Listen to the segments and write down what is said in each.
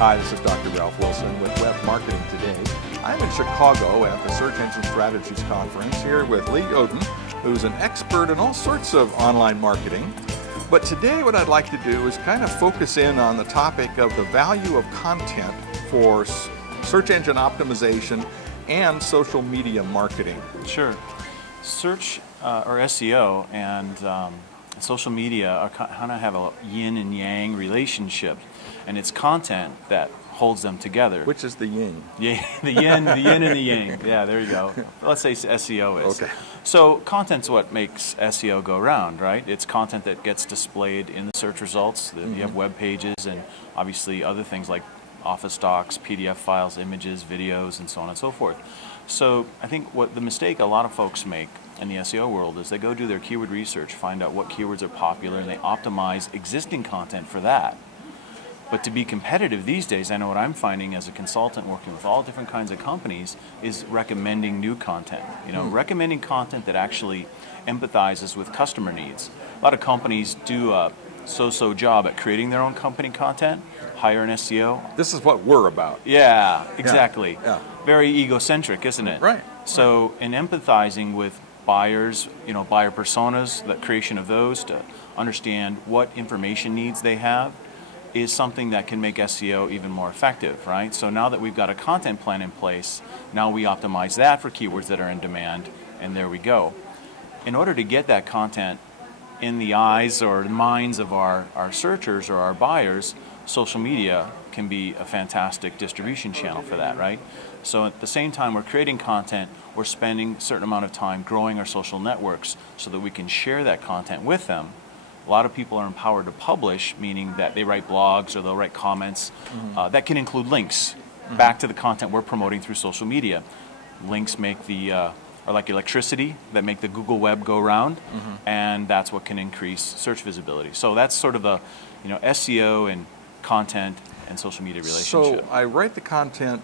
Hi, this is Dr. Ralph Wilson with Web Marketing Today. I'm in Chicago at the Search Engine Strategies Conference here with Lee Odden, who's an expert in all sorts of online marketing. But today what I'd like to do is kind of focus in on the topic of the value of content for search engine optimization and social media marketing. Sure. Search or SEO and social media kind of have a yin and yang relationship, and it's content that holds them together. Which is the yin? Yeah, the yin and the yang. Yeah, there you go. Let's say SEO is. Okay. So content's what makes SEO go round, right? It's content that gets displayed in the search results. You have web pages and obviously other things like Office docs, PDF files, images, videos, and so on and so forth. So I think what the mistake a lot of folks make in the SEO world is they go do their keyword research, find out what keywords are popular, and they optimize existing content for that. But to be competitive these days, I know what I'm finding as a consultant working with all different kinds of companies is recommending new content. You know, recommending content that actually empathizes with customer needs. A lot of companies do a so-so job at creating their own company content, hire an SEO. This is what we're about. Yeah, exactly. Yeah. Very egocentric, isn't it? Right. So in empathizing with buyers, you know, buyer personas, the creation of those to understand what information needs they have is something that can make SEO even more effective, right? So now that we've got a content plan in place, now we optimize that for keywords that are in demand, and there we go. In order to get that content in the eyes or minds of our searchers or our buyers, social media can be a fantastic distribution channel for that, right? So at the same time we're creating content, we're spending a certain amount of time growing our social networks so that we can share that content with them. A lot of people are empowered to publish, meaning that they write blogs or they'll write comments that can include links back to the content we're promoting through social media. Links make the are like electricity that make the Google web go round, and that's what can increase search visibility. So that's sort of a, you know, SEO and content and social media relationship. So I write the content,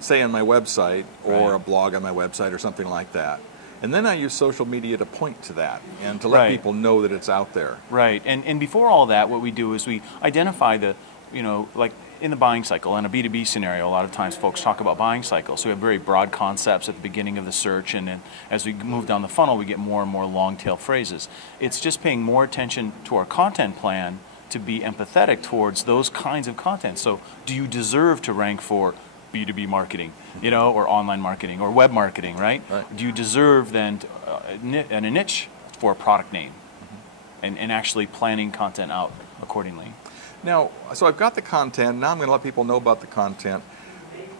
say on my website or a blog on my website or something like that. And then I use social media to point to that and to let people know that it's out there. Right. And before all that, what we do is we identify the, you know, like in the buying cycle, in a B2B scenario, a lot of times folks talk about buying cycles. So we have very broad concepts at the beginning of the search, and then as we move down the funnel, we get more and more long tail phrases. It's just paying more attention to our content plan to be empathetic towards those kinds of content. So do you deserve to rank for B2B marketing, you know, or online marketing or web marketing, right? Do you deserve then a niche for a product name and actually planning content out accordingly? Now, so I've got the content, now I'm going to let people know about the content.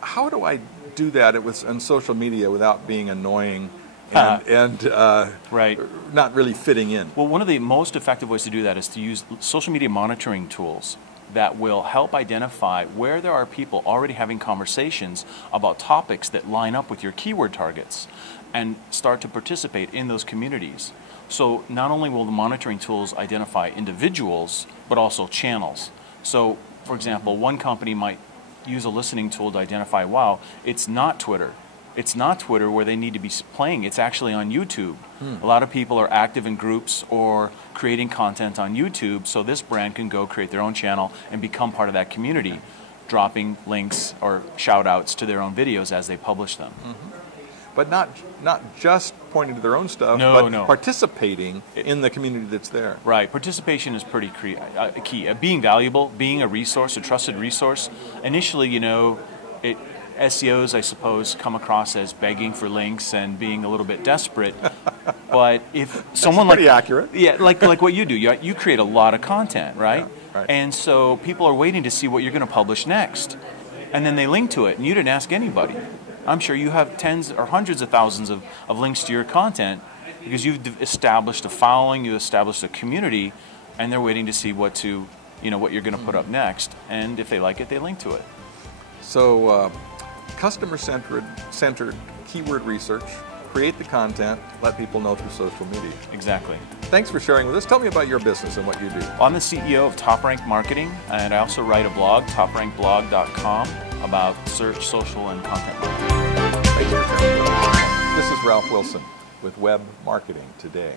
How do I do that on social media without being annoying and not really fitting in? Well, one of the most effective ways to do that is to use social media monitoring tools that will help identify where there are people already having conversations about topics that line up with your keyword targets and start to participate in those communities. So not only will the monitoring tools identify individuals, but also channels. So, for example, one company might use a listening tool to identify, wow, it's not Twitter. It's not Twitter where they need to be playing. It's actually on YouTube. A lot of people are active in groups or creating content on YouTube, so this brand can go create their own channel and become part of that community, dropping links or shout outs to their own videos as they publish them. But not just pointing to their own stuff, but participating in the community that's there. Right. Participation is pretty key. Being valuable, being a resource, a trusted resource. Initially, you know, SEOs, I suppose, come across as begging for links and being a little bit desperate. But if someone pretty accurate. Yeah, like what you do, you create a lot of content, right? Yeah, right. And so people are waiting to see what you're going to publish next, and then they link to it, and you didn't ask anybody. I'm sure you have tens or hundreds of thousands of links to your content because you've established a following, you established a community, and they're waiting to see what you're going to put up next, and if they like it, they link to it. So, customer-centered keyword research, create the content, let people know through social media. Exactly. Thanks for sharing with us. Tell me about your business and what you do. I'm the CEO of Top Rank Marketing, and I also write a blog, toprankblog.com, about search, social, and content marketing. Thanks for sharing with us. This is Ralph Wilson with Web Marketing Today.